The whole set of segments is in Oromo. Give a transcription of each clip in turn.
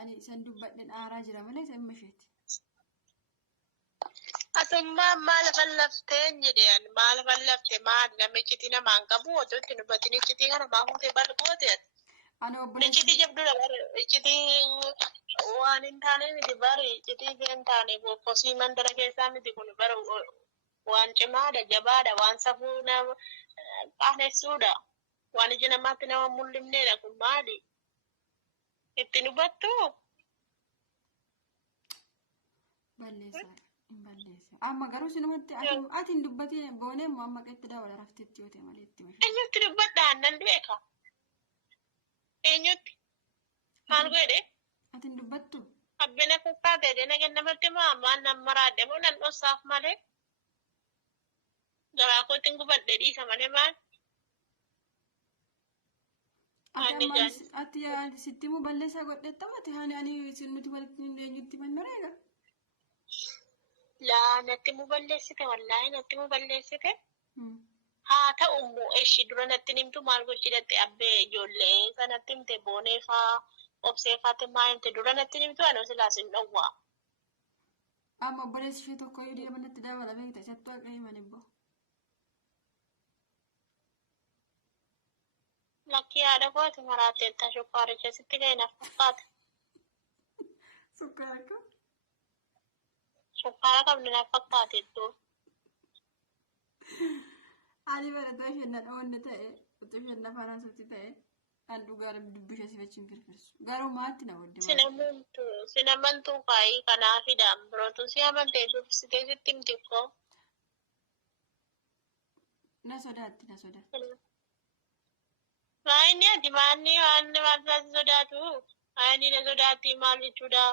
ani isan dubbadhen aaraa jira malee isa hin masheeti. Asummaa maal fallafteen jedheen maal fallafte maal namichiti namaan qabu otoo itti dubbatin iccitii kana maa fuutee bal'oote Ani obboleessi iccitii jabduudha bar iccitii waan hin taane miti bar iccitii hin taane kosii mandara keessaa miti kun bar waan cimaadha jabaadha waan safuu nama qaanessuudha waan iji namaatti nama mul'ifneedha kun maali itti dubbattu balleessaa hin balleessa. Amma garuu sinumatti ati hin dubbatin boonee immoo amma qeetti daawwala rafteetti yoo ta'e malee itti mashe. eenyutti dubbadha aannan beeka eenyutti maal godhe Ati hin dubbattu. abbina fakkaate dena kennamatti maamaan nan maraadhe moo nan dhossaaf malee garaa kootiin gubadhe dhiisa malee maal Ati sitti immoo balleessaa godhettama ati ani isin nuti walitti hin eenyutti mannareega. laa natti mu balleessite wallaahi natti mu balleessite haa ta'u immoo eshi dura natti nimtu maal gochidhatte abbee ijoollee sanatti himte booneefaa obseefaate maa himte dura natti nimtu anoo silaas hin dhowwaa Amma obboleessi ishee tokko yoo deema natti daawwala beekta isattuu akka himan ibboo. lakkii haadha kooti maraatteetta shukkaaricha sitti ga'e naaf fakkaata Sukkaara akka? shukkaara qabne naaf fakkaatettu Ani baratoo isheen na dhoonne ta'e utuu isheen na faransutti ta'e an dhugaa dubbisha sifachiin firfirsu. Garuu maatti na wadde sinamantuu faayii kanaafidhaan birootu si amantee dubbisitee sitti himtikkoo na sodaatti. Maayini ati maanni waan taasi sodaatu maayini na sodaatti maal jechuudha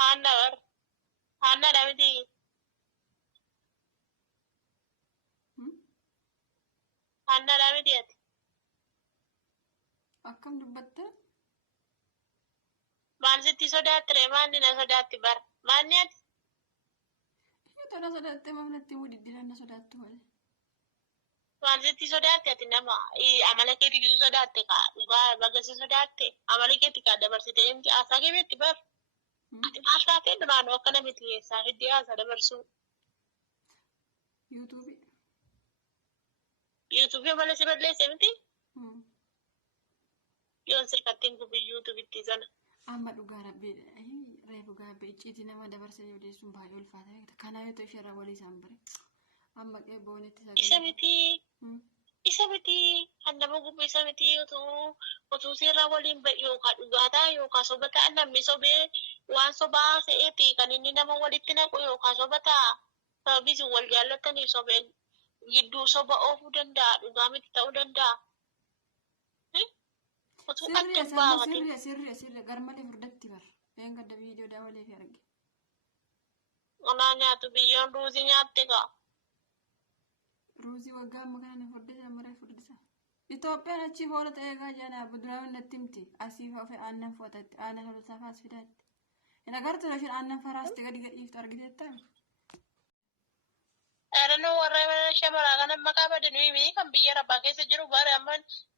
haannadha miti haannadha miti ati Akkam dubbatte? maal sitti sodaattire maanni na sodaatti bar maanni ati Iyyoota na sodaatte maaf natti immoo diddiran na sodaattu malee. maal sitti sodaatti ati nama amala keetti gisu sodaatte kaa dhugaa bagasi sodaatte amala keetti kaa dabarsite himti haasaa keetti bar ati maal taatee duraanuu akka namitti keessaa fiddi haasaa dabarsuu yuutuubii malee si balleesse miti yoon sirkattiin gubii yuutuubitti sana Amma dhugaa rabbiidha. Reefu gaabbee icciitii nama dabarsanii odeessuun baay'ee ulfaata beekta. Kanaa yoo ta'u isheerra walii isaan bare. Amma qe'ee boonetti isa miti kan nama gubu isa miti utuu seerraa waliin ba'e yookaan dhugaataa yookaan soba ta'a namni sobee waan sobaa se'eeti kan inni nama walitti naqu yookaan soba ta'a sababii isin wal jaallattaniif sobeen gidduu soba oofuu danda'a dhugaa miti ta'uu danda'a. Sirri garmalee furdatti bar. Been gadda viidiyoo daawwalee fi arge. Onaa nyaatu biyyoon ruuzii nyaatte gaa. Ruuzii waggaa amma kana furdisa maree furdisa. Itoophiyaan achi hoola ta'ee gaa jaana buduraawwan natti himti. Asii ofii aannan fudhatatti aannan holosaa faas fidaatti. Hin agartu isheen aannan faraasti gadi gadhiiftu argiteettaa? Dhalannoo warra shamaraa kan amma qabadanii kan biyya rabbaa keessa jiru bara amma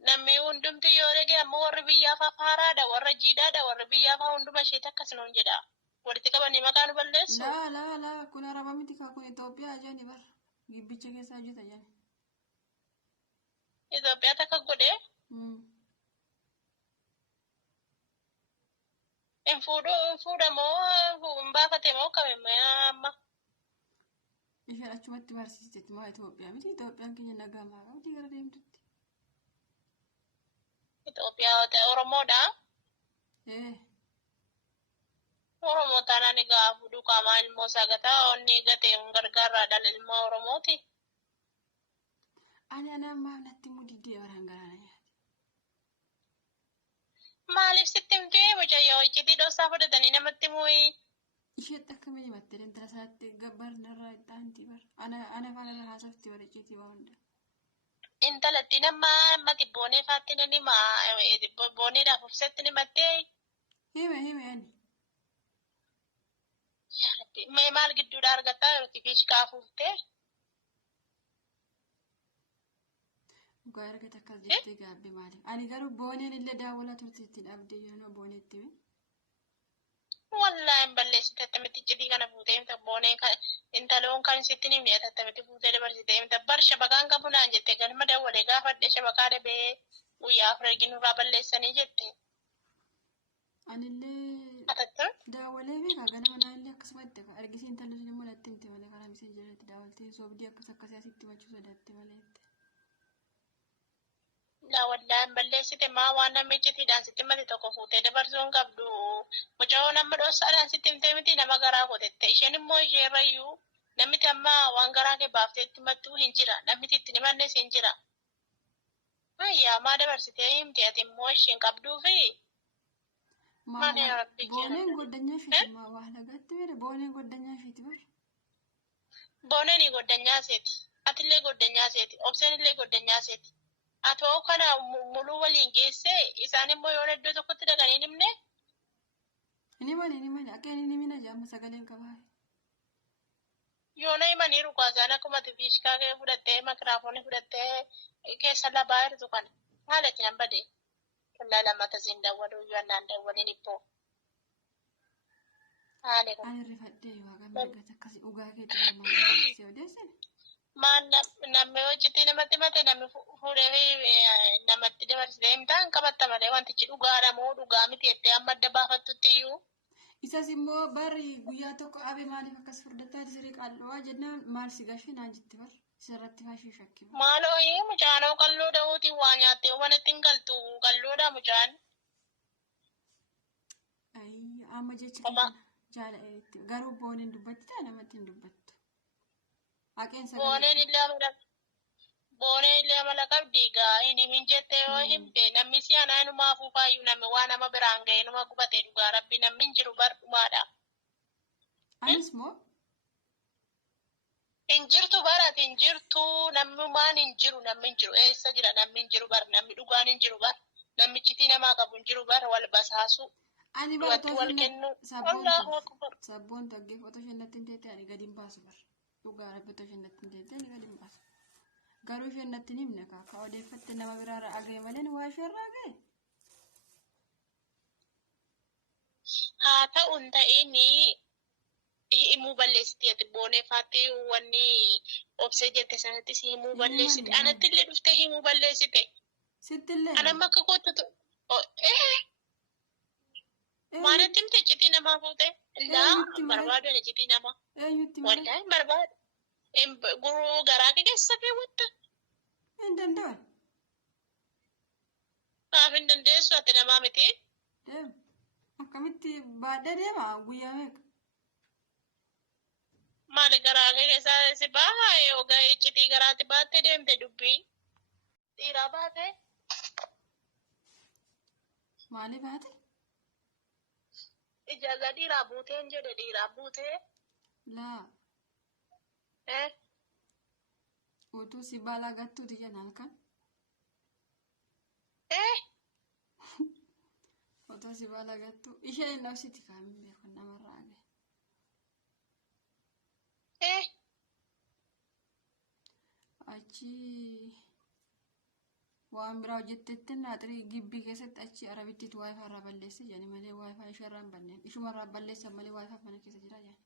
namni hundumti yoo dhage amma warri biyya afaa haaraadha warra jiidhaadha warri biyya afaa hunduma isheetti akkasumas jedha walitti qabanii maqaa nu balleessu. Laa kun araba miti kaa kun Itoophiyaa jedhani bar gibbicha keessa hojjeta jedhani. Itoophiyaa takka godhee. Hin fuudhamoo hin baafate moo qabee amma. Isheen achumatti barsiisteetti maa Itoophiyaa miti Itoophiyaan keenya nagaa maa qabdi gara deemtutti. Itoophiyaa ta'e Oromoodha. Oromoo taanaan egaa fuudhuu qaamaa ilmoo sagataa onni gatee gargaarraa dhala ilmoo Oromooti. Ani ammaa natti immoo diddee waraan garaana nyaate. Maaliif sitti himtee mucayyoo iccitii dhoosaa fudhatanii namatti muyi. Isheetti akkamii himattee intala isaatti gabbarnarraa itti aantii bar. Ana faana irra haasofti warra icciitii waa hunda. Intalatti nama mati booneefaatti nani booneedhaaf ufsetti ni mattee. Hime ani. Mee maal gidduudha argataa yeroo fiishkaa fuuftee. Dhugaa argata akkas jettee gaabbe maaliif? Ani garuu booneen illee daawwalaa turte ittiin abdii yeroo booneetti. Wallahi hin balleessite attamitti cidii kana fuutee himta boonee intaloon kan sitti ni himne attamitti fuutee dabarsitee himta bar shabaqaan qabu naan jette galma dawwalee gaafadhe shabaqaa dhabee guyyaa afur arginurraa balleessanii jette. Anillee Atatta daawwalee beekaa ganama naallee akkasumatti argisiin intalli sun immoo natti himte malee karaa miseen jalatti daawwaltee soobdii akkasii asitti machuu sodaatte malee jette. laa wallahi hin balleessite maa waan namni citiidhaan sitti himate tokko fuutee dabarsuu hin qabdu. Mucoo nama dhoossaadhaan sitti himtee miti nama garaa godhette isheen immoo isheerrayyuu namni amma waan garaa kee baaftee itti himattu hin jira namni itti himannes hin jira. Ayyaa maa dabarsitee himte ati immoo isheen qabduufi. Maani rabbi Booneen goddanyaa isheeti maa waa lagaatti bira booneen goddanyaa isheeti bar. Booneen goddanyaa seeti. Atillee goddanyaa seeti. Obseen illee goddanyaa seeti. Atoo kana muluu waliin geessee isaan immoo yoo iddoo tokkotti dhaqanii himne. Inni mali akka inni mina jaama sagaleen qabaa. Yoo na himanii rukaasaan akkuma fiishkaa kee fudhattee makiraafoonii fudhattee keessa labaa jirtu kana haala itti nan badee. Kallaa lammata siin dawwaduu yoo annaan dawwaliin ibboo. Haale kun. Ani rifadhee waaqa mirgata akkasii dhugaa keetti namaa si odeessan. Maan namni hojjetii namatti mate namni fuudhee fi namatti dabarsitee himtaan qabatta malee wantichi dhugaadha moo dhugaa miti jettee amma adda baafattutti iyyuu. Isas immoo bari guyyaa tokko abe maaliif akkas furdataa sirii qal'oo jennaan maal si gashee naan jetti bar isarratti faashii shakkii. Maaloo mucaanoo qalloo da'uutiin waa nyaattee wanatti hin galtu qalloodha mucaan. Amma jecha kana jaala'eetti garuu booneen dubbatti ta'a namatti hin dubbattu. Booneen illee amala qabdi gaa hin jettee yoo himte namni si anaa inumaa afuufaayyuu namni waa nama biraan ga'e numa gubatee dhugaa rabbi namni hin jiru bardhumaadha. Anis moo? Hin jirtu barate hin jirtu namni maan hin jiru namni hin jiru eessa jira namni hin jiru bar namni dhugaan hin jiru bar namni citii namaa qabu hin jiru bar wal basaasu. Ani Duwwaatti wal kennu. Sabboon taggee foto isheenatti hin teettee ani gadi hin baasu bar. Dhugaa rabbi foto isheenatti hin teettee ani gadi hin baasu. Garuu isheenatti hin himne akka odeeffatte nama biraarraa agee malee waa isheerraa agee. Haa ta'uun ta'ini himuu balleessiti ati booneeffaatti wanni obsee jette sanatti si himuu balleessite. Anatti illee dhuftee himuu balleessite. Sittillee. Anamma akka kootu maanatti himte citii namaa fuute? Laa barbaadu ani citii namaa. Eenyutti malee? Wallahi hin barbaadu. Guruu garaa keessa keewwatta. Hin danda'u. Maaf hin dandeessu ati namaa miti? Akkamitti baadhee deema guyyaa meeqa? Maali garaa keessa si bahaa yoo ga'ee citii garaatti baattee deemte dubbii? Dhiiraa baatee? Maali baate? Ijaarsa dhiiraa buutee hin jedhe dhiiraa buutee? Laa. Utuu si baala gattuuti jenna halkan. Utuu si baala gattu ishee hin dhabsiti kaamin beeku namarraa agee. Achi waan biraa hojjettetti naaxirii gibbii keessatti achi arabittiitu waayifaa irraa balleesse jedhani malee waayifaa isheerraa hin banneen ishumarraa balleessan malee waayifaa mana keessa jira jedhani.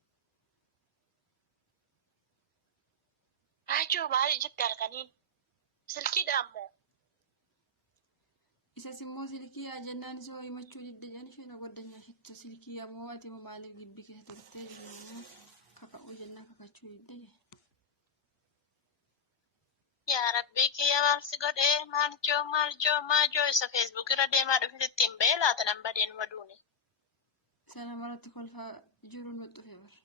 Ajoo maali jette halkaniin? Silkiidhaan moo? Isas immoo silkii yaa jennaan isoo himachuu didde jedhani isheen goddanyaa ishee silkii ammoo ati immoo maaliif gibbii keessa turtee kaka'uu jennaan kakachuu didde jedhe. Yaa rabbii kiyya maalsi godhee maaljoo isa feesbuuk irra deemaa dhufee ittiin ba'ee laata nan badeen waduuni. Isa namarratti kolfaa jiru nu dhufe bara.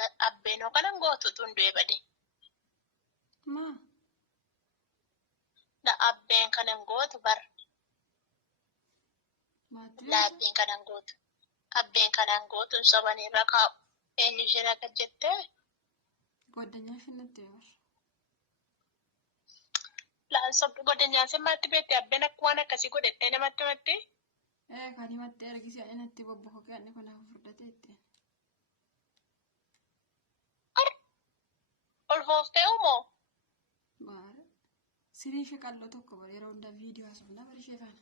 La abbeenoo kanan gootu xundee bade. Maa? La abbeen kanan gootu bar. La abbeen kanan gootu. Abbeen kanan gootu sobanii irra kaa'u. Eenyu isheen akka jettee? Goddanyaa isheenatti bara. Laan sobdu goddanyaa simmaatti beekte abbeen akka waan akkasii godhettee namatti himatte? Kan himattee argisi anatti bobbokokee anni kanaaf fudhatee itti. Olfooftee umoo? Maara. Sirii ishee qalloo tokko bara yeroo hundaa viidiyoo haasofna bara ishee faana.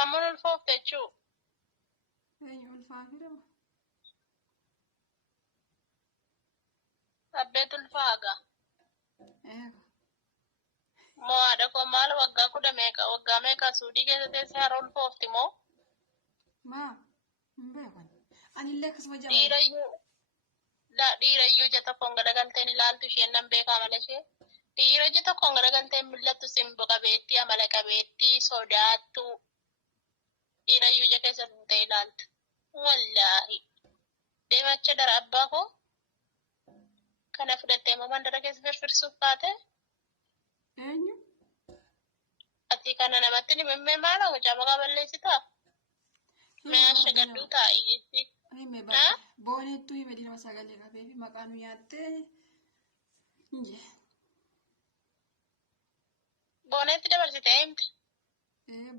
Amma ulfoofte jechuu. Eenyu ulfaafi dama? Abbeet ulfaaga. Eega. Moo haadha koo maal waggaa meeqa suudii keessa teessee hara ulfoofti moo? Maa? Hin beekan. Anillee akkasuma jaba. Dhiirayyuu ija tokkoon garagalteen ilaaltu isheen nan beekaa mala ishee. Dhiira ija tokkoon garagalteen mul'attu simbo qabeettii amala qabeettii sodaattu. Dhiirayyuu ija keessa fuutee ilaaltu. Wallaahi. Deemacha dara abbaa koo kana fudhattee moo mandara keessa firfirsuuf baate? Eenyu? Ati kana namatti ni mimmee maala hojaa maqaa balleessitaa? Meeshaa gadduu taa'ii. Hime bara. Boonettu hime dinama sagalee qabee fi maqaan nyaattee inje. Boonetti dabarsitee himte?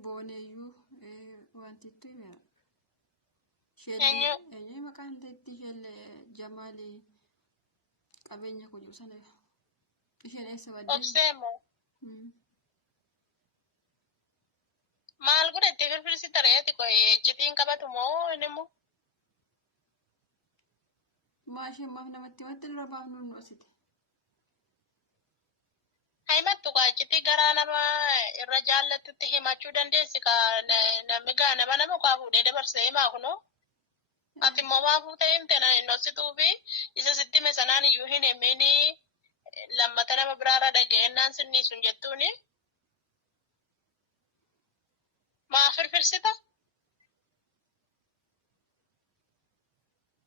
Booneyyuu wantittu hime. Eenyu? Eenyu maqaan teetti isheellee Jamaalii qabeenya kujuu sana isheen eessa baddee? Obsee moo? Maal godhattee firfirsi tareeti qo'ee iccitiin qabatu moo inni moo? Maa isheen maaf namatti himatti dura baafnu nu osite. Himattu kaa iccitii garaa nama irra jaallattutti himachuu dandeessi kaa namni gaa nama kaa fuudhee dabarsee himaa kunoo. Ati immoo maa fuutee himte na hin hossituu fi isa sitti hime sanaan iyyuu hin himini lammata nama biraarra dhaga'ennaan sinniisun jettuuni. Maa firfirsita?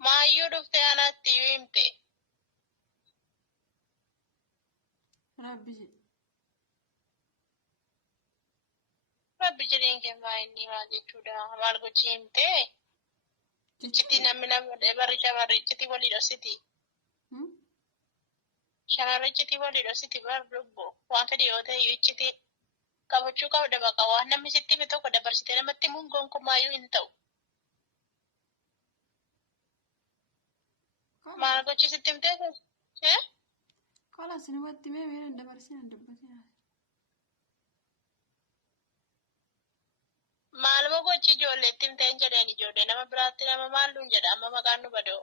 Maayyuu dhuftee anaatti iyyuu himte. Rabbi jedhe. Rabbi jedheen kee maa inni maal jechuudha? Maal gochi himtee? Iccitii namni barri shamarri iccitii walii dhoksiti. Shamarri iccitii walii dhoksiti bar lubbu waan fedhe yoo ta'e iccitii qabachuu qabda baqa waan namni sitti hime tokko dabarsitee namatti himuun gonkumaayyuu hin ta'u. Maal gochi sitti himtee kun? Kalas namatti himee meeshaan dabarsinaan dubbatina. Maaluma gochi ijoolleetti himteen jedheen ijoollee nama biraatti nama maalluun jedha amma maqaan nu badoo.